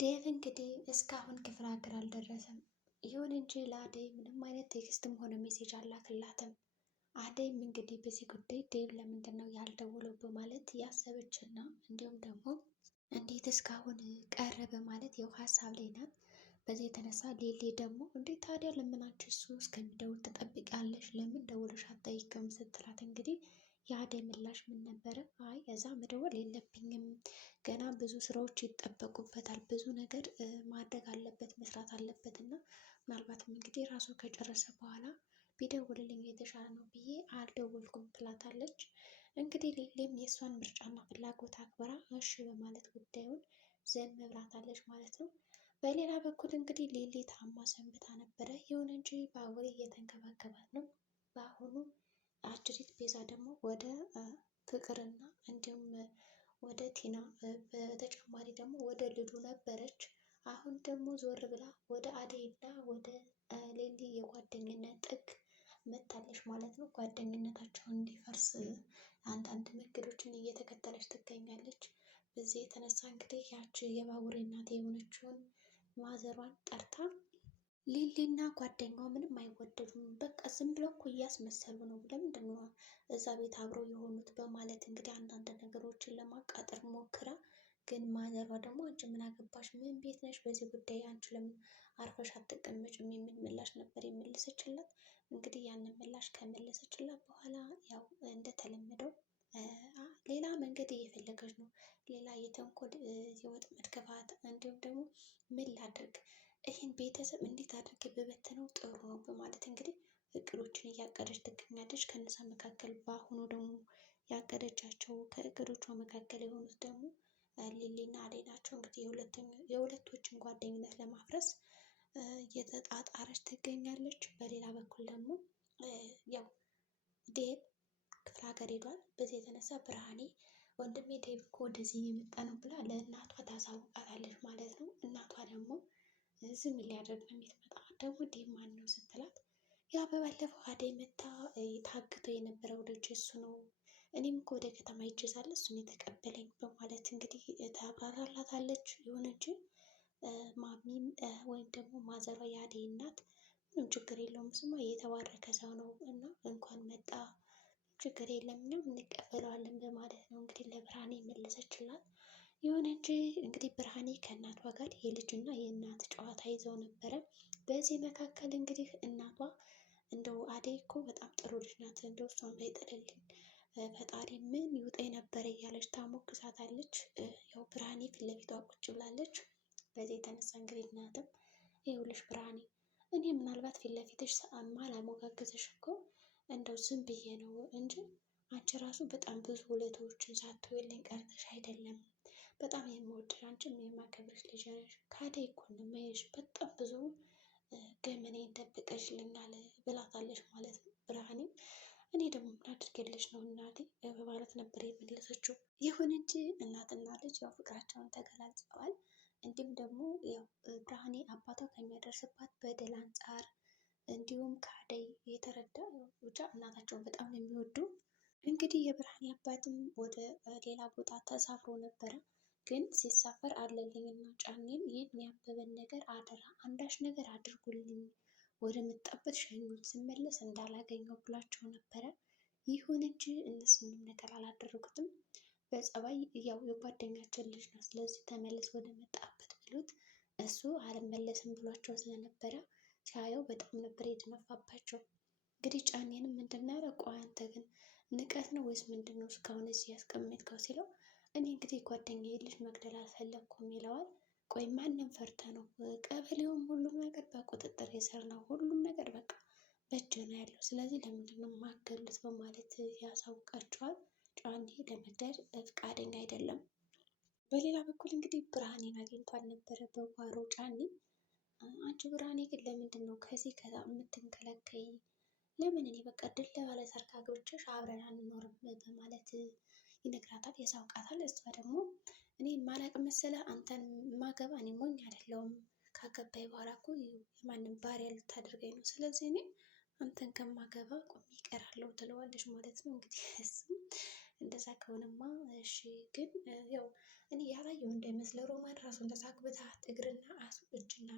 ዴቭ እንግዲህ እስካሁን ክፍለ ሀገር አልደረሰም። ይሁን እንጂ ለአደይ ምንም አይነት ቴክስትም ሆነ ሜሴጅ አላክላትም። አደይም እንግዲህ በዚህ ጉዳይ ዴቭ ለምንድን ነው ያልደወለው በማለት ያሰበች እና እንዲሁም ደግሞ እንዴት እስካሁን ቀረ በማለት ያው ሀሳብ ላይ ናት። በዚህ የተነሳ ሌሊ ደግሞ እንዴት ታዲያ ለምናችሁ እሱ እስከሚደውል ትጠብቂያለሽ? ለምን ደውለሽ አትጠይቅም? ስትላት እንግዲህ የአደይ ምላሽ ምን ነበረ? አይ እዛ መደወል የለብኝም ገና ብዙ ስራዎች ይጠበቁበታል፣ ብዙ ነገር ማድረግ አለበት፣ መስራት አለበት እና ምናልባትም እንግዲህ ራሱ ከጨረሰ በኋላ ቢደውልልኝ የተሻለ ነው ብዬ አልደወልኩም ትላታለች። እንግዲህ ሌሊም የእሷን ምርጫና ፍላጎት አክብራ እሺ በማለት ጉዳዩን ዘን ብላታለች ማለት ነው። በሌላ በኩል እንግዲህ ሌሊ ታማ ሰንብታ ነበረ። ይሁን እንጂ ባቡሬ እየተንከባከባት ነው። በአሁኑ አጅሪት ቤዛ ደግሞ ወደ ፍቅርና እንዲሁም ወደ ቲና በተጨማሪ ደግሞ ወደ ልዱ ነበረች። አሁን ደግሞ ዞር ብላ ወደ አደይና ወደ ሌሊ የጓደኝነት ጥግ መታለች ማለት ነው። ጓደኝነታቸውን እንዲፈርስ አንዳንድ መንገዶችን እየተከተለች ትገኛለች። በዚህ የተነሳ እንግዲህ ያቺ የባቡሬ እናት የሆነችውን ማዘሯን ጠርታ ሊሊና ጓደኛዋ ምንም አይወደዱም፣ በቃ ዝም ብለው እኮ እያስመሰሉ ነው፣ ለምንድን ነው እዛ ቤት አብረው የሆኑት በማለት እንግዲህ አንዳንድ ነገሮችን ለማቃጠር ሞክራ፣ ግን ማዘሯ ደግሞ አንቺ ምን አገባሽ? ምን ቤት ነሽ? በዚህ ጉዳይ አንቺ ለምን አርፈሽ አትቀመጭም? የሚል ምላሽ ነበር የመለሰችላት። እንግዲህ ያንን ምላሽ ከመለሰችላት በኋላ ያው እንደተለመደው ሌላ መንገድ እየፈለገች ነው። ሌላ የተንኮል የወጥመድ ክፋት እንዲሁም ደግሞ ምን ላድርግ ይህን ቤተሰብ እንዴት አድርጌ በበተነው ጥሩ ነው በማለት እንግዲህ እቅዶችን እያቀደች ትገኛለች። ከነዛ መካከል በአሁኑ ደግሞ ያቀደቻቸው ከእቅዶቿ መካከል የሆኑት ደግሞ ሊሊና አደይ ናቸው። እንግዲህ የሁለቶችን ጓደኝነት ለማፍረስ እየተጣጣረች ትገኛለች። በሌላ በኩል ደግሞ ያው ዴቭ ክፍለ ሀገር ሄዷል። በዚህ የተነሳ ብርሃኔ ወንድሜ ዴቭ እኮ ወደዚህ እየመጣ ነው ብላ ለእናቷ ታሳውቃታለች ማለት ነው። እናቷ ደግሞ ዝም ሊያደርግ ነው የምትመጣ ደግሞ ዴቭ ማን ነው ስትላት፣ ያ በባለፈው አደይ መታ ታግተው የነበረው ልጅ እሱ ነው፣ እኔም እኮ ወደ ከተማ ሄጄ ሳለ እሱን የተቀበለኝ በማለት እንግዲህ ታብራራላታለች። ይሁን እንጂ ማሚም ወይም ደግሞ ማዘሯ የአደይ እናት ምንም ችግር የለውም ስማ የተባረከ ሰው ነው እና እንኳን መጣ ችግር የለም እኛም እንቀበለዋለን በማለት ነው እንግዲህ ለብርሃኔ መለሰችላት። ይሁን እንጂ እንግዲህ ብርሃኔ ከእናቷ ጋር የልጅና የእናት ጨዋታ ይዘው ነበረ። በዚህ መካከል እንግዲህ እናቷ እንደው አደይ እኮ በጣም ጥሩ ልጅ ናት፣ እንደው እሷን ባይጥልልኝ ፈጣሪ ምን ይውጠኝ ነበረ እያለች ታሞግሳታለች። ያው ብርሃኔ ፊት ለፊቷ ቁጭ ብላለች። በዚህ የተነሳ እንግዲህ እናትም ይኸውልሽ ብርሃኔ እኔ ምናልባት ፊት ለፊትሽ ማላሞጋገዝሽ እኮ እንደው ዝም ብዬ ነው እንጂ አንቺ ራሱ በጣም ብዙ ውለታዎችን ሳትውይልኝ ቀርተሽ አይደለም። በጣም የምወድሽ አንቺም የማከብርሽ ልጅ ነሽ። ከአደይ እኮ ነው የማይሽ በጣም ብዙ ገመናዬን ደብቀሽልኛል ብላታለች ማለት ነው። ብርሃኔም እኔ ደግሞ ምን አድርጌልሽ ነው እናቴ በማለት ነበር የመለሰችው። ይሁን እንጂ እናትና ልጅ ያው ፍቅራቸውን ተገላልጸዋል። እንዲሁም ደግሞ ያው ብርሃኔ አባቷ ከሚያደርስባት በደል አንጻር እንዲሁም ከአደይ የተረዳ ብቻ እናታቸውን በጣም ነው የሚወዱ። እንግዲህ የብርሃኔ አባትም ወደ ሌላ ቦታ ተሳፍሮ ነበረ። ግን ሲሳፈር አለልኝ እና ጫኔን ይህን ያበበን ነገር አደራ አንዳች ነገር አድርጉልኝ፣ ወደ መጣበት ሸኙት፣ ስመለስ እንዳላገኘው ብሏቸው ነበረ። ይሁን እንጂ እነሱ ምንም ነገር አላደረጉትም። በጸባይ ያው የጓደኛችን ልጅ ነው ስለዚህ ተመለስ ወደ መጣበት ብሉት፣ እሱ አልመለስም ብሏቸው ስለነበረ ሲያየው በጣም ነበር የተነፋባቸው። እንግዲህ ጫኔንም ምንድን ነው ያለው፣ ቆይ አንተ ግን ንቀት ነው ወይስ ምንድን ነው እስካሁን እዚህ ያስቀመጥከው ሲለው፣ እኔ እንግዲህ ጓደኛዬ ልጅ መግደል አልፈለግኩም ይለዋል። ቆይ ማንም ፈርተ ነው? ቀበሌውም ሁሉም ነገር በቁጥጥር ስር ነው፣ ሁሉም ነገር በቃ በእጅ ነው ያለው፣ ስለዚህ ለምንድን ነው የማገሉት በማለት ያሳውቃቸዋል። ጫኔ ለመግደል ፈቃደኛ አይደለም። በሌላ በኩል እንግዲህ ብርሃኔን አግኝቷል ነበረ በጓሮ ጫኔ። አንቺ ብርሃኔ ግን ለምንድን ነው ከዚህ ከዛ የምትንከለከይ? ለምን እኔ በቃ ድል ባለ ሰርግ አግብቼሽ አብረን አንኖርም በማለት ይነግራታል፣ ያሳውቃታል። እሷ ደግሞ እኔ ማላቅ መሰለህ አንተን ማገባ እኔ ሞኝ አይደለሁም፣ ካገባኝ በኋላ እኮ የማንም ባሪያ ልታደርገኝ ነው፣ ስለዚህ እኔ አንተን ከማገባ ቆሜ እቀራለሁ ትለዋለች ማለት ነው። እንግዲህ እሱም እንደዛ ከሆነማ እሺ። ግን ያው እኔ ያላየው እንዳይመስለው ሮማን ራሱ እንደዛ አግብታት እግርና እጅና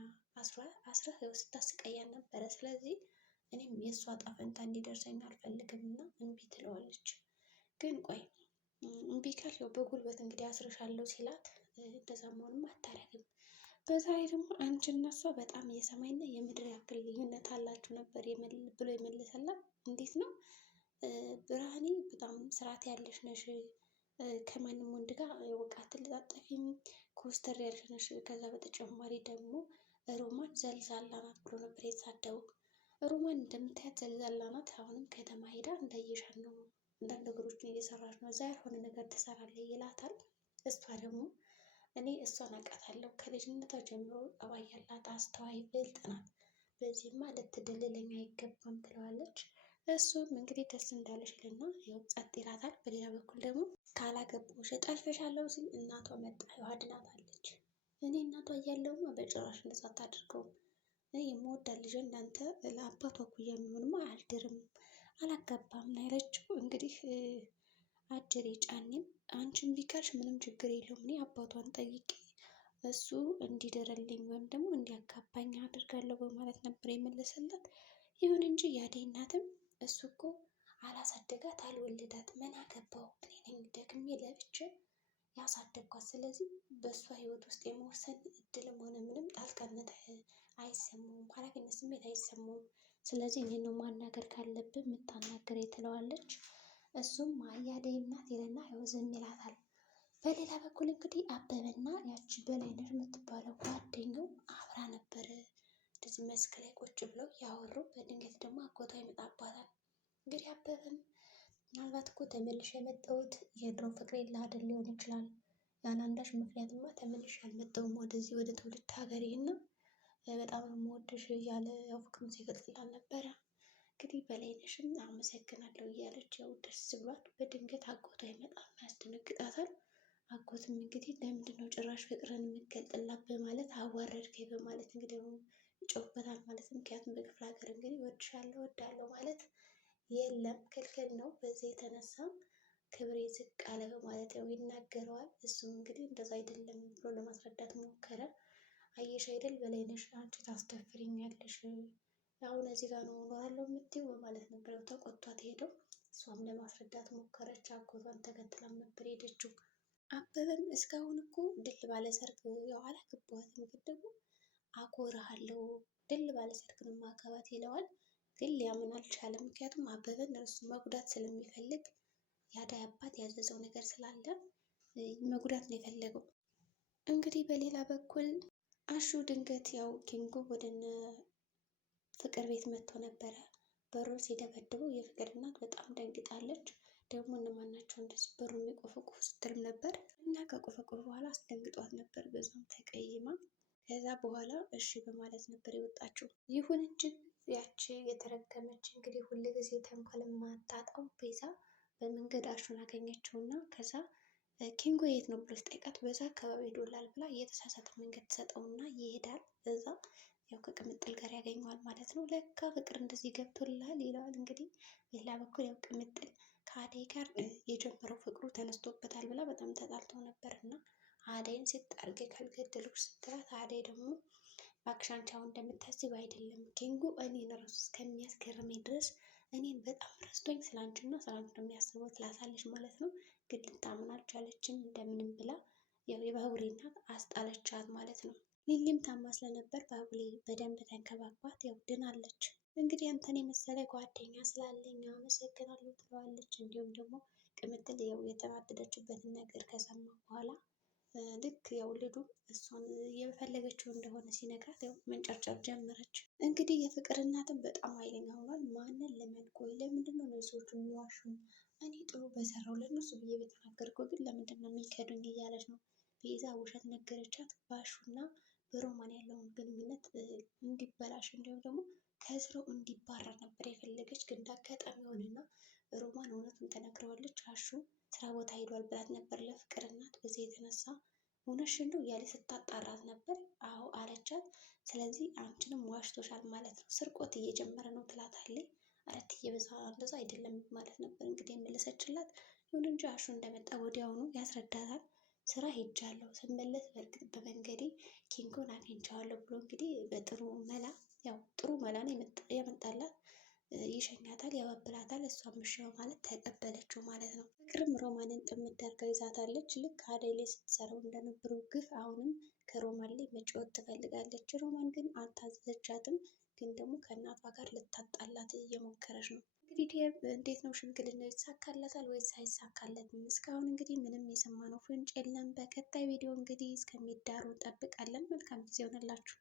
አስረህ ስታስቀያን ነበረ። ስለዚህ እኔም የእሷ ዕጣ ፈንታ እንዲደርሰኝ አልፈልግም እና እምቢ ትለዋለች። ግን ቆይ እምቢ ካልሽ ያው በጉልበት እንግዲህ አስርሻለሁ ሲላት እንደዛ መሆንም አታረግም። በዛ ላይ ደግሞ አንቺ እና እሷ በጣም የሰማይና የምድር ያክል ልዩነት አላችሁ ነበር ብሎ የመለሰላት። እንዴት ነው ብርሃኔ በጣም ስርዓት ያለሽ ነሽ፣ ከማንም ወንድ ጋር በቃ አትለጣጠፊም፣ ኮስተር ያለሽ ነሽ። ከዛ በተጨማሪ ደግሞ ሮማን ዘልዛላ ናት ብሎ ነበር የተሳደበው። ሮማን እንደምታያት ዘልዛላ ናት። አሁንም ከተማ ሄዳ እንዳየሻት ነው፣ አንዳንድ ነገሮችን እየሰራች ነው፣ እዛ ያልሆነ ነገር ትሰራለች ይላታል። እሷ ደግሞ እኔ እሷን አውቃታለሁ፣ ከልጅነቷ ጀምሮ ጠባይ ያላት አስተዋይ ብልጥ ናት፣ በዚህማ ልትደልለኝ አይገባም ትለዋለች። እሱም እንግዲህ ደስ እንዳለሽ ይልና ያው ጸጥ ይላታል። በሌላ በኩል ደግሞ ካላገባሁሽ እጠልፍሻለሁ ሲል እናቷ መጣ አድናታለች። እኔ እናቷ እያለሁማ በጭራሽ እንደዛ አታድርገውም፣ እኔ የምወዳት ልጅ እንዳንተ ለአባቷ እኩያ የሚሆንማ አልድርም አላጋባም ነው ያለችው። እንግዲህ አጀሬ ጫኔም አንቺን ቢካልሽ ምንም ችግር የለውም፣ እኔ አባቷን ጠይቄ እሱ እንዲደረልኝ ወይም ደግሞ እንዲያጋባኝ አድርጋለሁ በማለት ነበር የመለሰላት። ይሁን እንጂ የአደይ እናትም እሱ እኮ አላሳደጋት አልወለዳት፣ ምን አገባው፣ እኔ ነኝ ደግሜ ለብቻ ያሳደግኳት፣ ስለዚህ በእሷ ህይወት ውስጥ የመወሰን እድልም ሆነ ምንም ጣልቃነት አይሰማውም፣ ኃላፊነት ስሜት አይሰማውም። ስለዚህ እኔን ነው ማናገር ካለብን የምታናገረኝ ትለዋለች። እሱም የአደይ እናት ይልና ያው ዝም ይላታል። በሌላ በኩል እንግዲህ አበበና ያቺ በላይነሽ የምትባለው ጓደኛው አብራ ነበር እንደዚህ መስክ ላይ ቁጭ ብለው ያወሩ። በድንገት ደግሞ አጎቷ ይመጣባታል። እንግዲህ አበበም ምናልባት እኮ ተመልሼ የመጣሁት የድሮ ፍቅሬን ላድን ሊሆን ይችላል፣ ያለ አንዳች ምክንያትማ ተመልሼ አልመጣሁም ወደዚህ ወደ ትውልድ ሀገሬ እና በጣም ነው የምወድሽ እያለ ያው ፍቅሩን ሲገልጽላት ነበረ። እንግዲህ በላይነሽም አመሰግናለሁ እያለች ያው ደስ ብሏት፣ በድንገት አጎቷ ይመጣል፣ ያስደነግጣታል። አጎትም እንግዲህ ለምንድን ነው ጭራሽ ፍቅርን የምትገልጥላት በማለት አዋረድከኝ በማለት እንግዲህ ይጮህበታል ማለት ነው። ምክንያቱም በክፍለ ሀገር እንግዲህ እወድሻለሁ እወዳለሁ ማለት የለም ክልክል ነው። በዚህ የተነሳ ክብሬ ዝቅ አለ በማለት ያው ይናገረዋል። እሱም እንግዲህ እንደዛ አይደለም ብሎ ለማስረዳት ሞከረ። አየሽ አይደል በላይነሽ አንቺ ታስደፍሪኛለሽ፣ አሁን እዚህ ጋር ነው እኖራለሁ የምትይው በማለት ነበር ተቆጥቷት ሄደው። እሷም ለማስረዳት ሞከረች፣ አጎቷን ተከትላም ነበር ሄደችው። አበበም እስካሁን እኮ ድል ባለ ሰርግ ያው አላገባኋትም፣ ግን ደግሞ አኮርሃለሁ ድል ባለ ሰርግ ነው ማገባት ይለዋል። ግን ሊያምን አልቻለም። ምክንያቱም አበበን እርሱ መጉዳት ስለሚፈልግ የአደይ አባት ያዘዘው ነገር ስላለ መጉዳት ነው የፈለገው። እንግዲህ በሌላ በኩል አሹ ድንገት ያው ኪንጎ ወደ ፍቅር ቤት መጥቶ ነበረ። በሩን ሲደበድበው የፍቅር እናት በጣም ደንግጣለች። ደግሞ እነማን ናቸው እንደዚህ በሩ የሚቆፈቁፉ ስትልም ነበር እና ከቆፈቆፉ በኋላ አስደንግጧት ነበር። በዛም ተቀይማ ከዛ በኋላ እሺ በማለት ነበር የወጣችው። ይሁን እንጂ ያቺ የተረገመች እንግዲህ ሁል ጊዜ ተንኮል ማታጣው ቤዛ በመንገድ አሹን አገኘችው እና ከዛ ኪንጎ የት ነው ብሎ ሲጠይቃት በዛ አካባቢ ዶላል ብላ የተሳሳተ መንገድ ትሰጠውና ይሄዳል። እዛ ያው ከቅምጥል ጋር ያገኘዋል ማለት ነው። ለካ ፍቅር እንደዚህ ገብቶልሃል ይለዋል። እንግዲህ በሌላ በኩል ያው ቅምጥል ከአደይ ጋር የጀመረው ፍቅሩ ተነስቶበታል ብላ በጣም ተጣልተው ነበር እና አደይን ሲጣርጌ ካልገደልኩ ስትላት አደይ ደግሞ እባክሽ አንቺ አሁን እንደምታስብ አይደለም ኪንጎ እኔን ራሱ እስከሚያስገርመኝ ድረስ እኔን በጣም ረስቶኝ ስላንቺና ስላንቺ ነው የሚያስበው ትላታለች ማለት ነው። ግን ልታምን አልቻለችም። እንደምንም ብላ ያው የባቡሬ እናት አስጣለቻት ማለት ነው። ሊሊም ታማ ስለነበር ባቡሬ በደንብ ተንከባክባት ያው ድናለች። እንግዲህ አንተን የመሰለ ጓደኛ ስላለኝ አመሰግናለሁ ትለዋለች። እንዲሁም ደግሞ ቅምጥል ያው የተናደደችበትን ነገር ከሰማ በኋላ ልክ ያው ልዱ እሷን የፈለገችው እንደሆነ ሲነግራት ያው መንጨርጨር ጀመረች። እንግዲህ የፍቅር እናትም በጣም ኃይለኛ ሆኗል። ማንን ልመን? ቆይ ለምንድን ነው ሰዎቹ የሚዋሹኝ? እኔ ጥሩ በሰራው ለእነሱ ብዬ በተናገርኩ ግን ለምንድን ነው የሚከዱኝ? እያለች ነው። ቤዛ ውሸት ነገረቻት። ባሹና በሮማን ያለውን ግንኙነት እንዲበላሽ እንዲሁም ደግሞ ከስራው እንዲባረር ነበር የፈለገች። ግን እንዳጋጣሚ ሆነና ሮማን እውነቱን ተነግረዋለች። አሹ ስራ ቦታ ሄዷል ብላት ነበር ለፍቅር እናት። በዚህ የተነሳ እውነትሽን ነው እያለ ስታጣራት ነበር። አዎ አለቻት። ስለዚህ አንቺንም ዋሽቶሻል ማለት ነው፣ ስርቆት እየጀመረ ነው ትላታለች። አረት እየበዛ እንደዛ አይደለም ማለት ነበር እንግዲህ የመለሰችላት። ይሁን እንጂ አሹ እንደመጣ ወዲያውኑ ያስረዳታል። ስራ ሄጃለሁ ስመለስ በእርግጥ በመንገዴ ኪንጎን አግኝቼዋለሁ ብሎ እንግዲህ በጥሩ መላ ያው ጥሩ መላ ነው ያመጣላት። ይሸኛታል፣ ያባብላታል። እሷም እሺ በማለት ተቀበለችው ማለት ነው። ፍቅርም ሮማንን ጥምድ አድርጋ ይዛታለች። ልክ አደይ ላይ ስትሰራው እንደነበረው ግፍ አሁንም ከሮማን ላይ መጫወት ትፈልጋለች። ሮማን ግን አልታዘዘቻትም። ግን ደግሞ ከእናቷ ጋር ልታጣላት እየሞከረች ነው። እንግዲህ ዴቭ እንዴት ነው ሽምግልና ይሳካለታል ወይስ አይሳካለትም? እስካሁን እንግዲህ ምንም የሰማነው ፍንጭ የለም። በቀጣይ ቪዲዮ እንግዲህ እስከሚዳሩ እንጠብቃለን። መልካም ጊዜ ይሆንላችሁ።